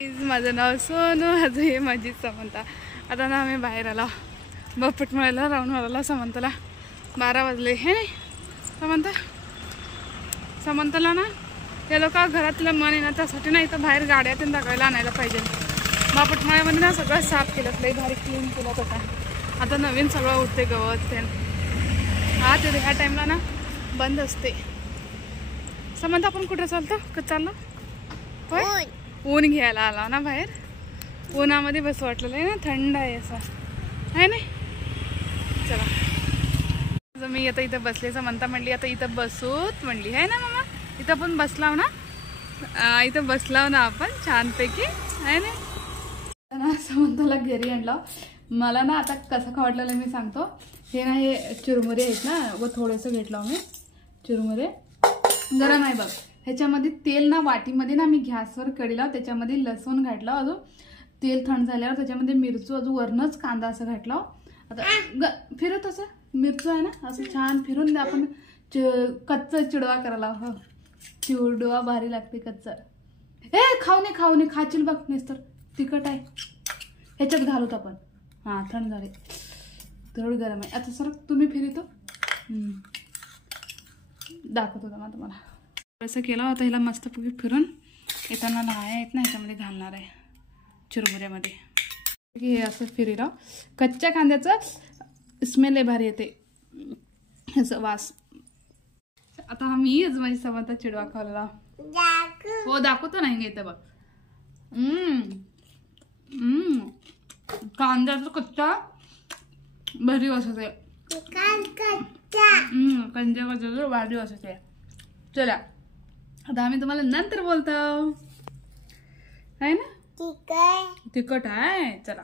माझं नाव सोनू, आज हे माझी समंता. आता ना आम्ही बाहेर आलो बापटमळ्याला राहून आलो. समंताला 12 वाजले हे नाही. समंताला ना ते लोक घरातलं मन आहे ना त्यासाठी ना इथं बाहेर गाड्या ते दाखवायला आणायला पाहिजे. बापटमळ्यामध्ये ना सगळं साफ केलं, लई भारी क्लीन केलं होता. आता नवीन सगळं उठते गवत ते. हा ते ह्या टाईमला ना बंद असते. समंता आपण कुठं चालतो? कसं चाललो? होय, ऊन घ्यायला आला ना बाहेर. उन्हामध्ये बस वाटलेलं आहे ना, थंड आहे असं आहे नाही. चला मी आता इथं बसले. समंता म्हणली आता इथं बसूत म्हणली आहे ना मम्मा. इथं पण बसलाव ना, इथं बसलाव ना आपण छानपैकी आहे ना. समंताला घरी आणलं. मला ना आता कसं खावटलेलं मी सांगतो. हे ना हे चिरमुरे आहेत ना, व थोडंसं घेतलं मी चिरमुरे. गरम आहे बघ. ह्याच्यामध्ये तेल ना वाटीमध्ये ना मी गॅसवर कढीला त्याच्यामध्ये लसूण घातलं. अजून तेल थंड झाल्यावर त्याच्यामध्ये मिरचू, अजून वरणच कांदा असं घातलं. आता फिरत असं मिरचू आहे ना असं छान फिरून आपण कच्चा चिडवा करायला. हो चिडवा भारी लागते कच्चा. खाऊ नये खाचील बघ नेस तर तिखट आहे. ह्याच्यात घालूत आपण. हां थंड झाले, थोडी गरम आहे. आता सर तुम्ही फिरतो दाखवतो ना तुम्हाला. असं केलं होतं. ह्याला मस्तपैकी फिरून येताना लहान आहेत ना ह्याच्यामध्ये घालणार आहे चिरमुऱ्यामध्ये. हे असं फिरलं. कच्च्या कांद्याचं स्मेल भारी येते असं वास. आता मी माझी समंता चिडवा खाल्ला. हो दाखवतो नाही घेतं बघ. कांद्याचं कच्चा भारी वास होते. कंच्या भारी वास होते. चला आता आम्ही तुम्हाला नंतर बोलतो आहे ना. तिखट आहे. चला.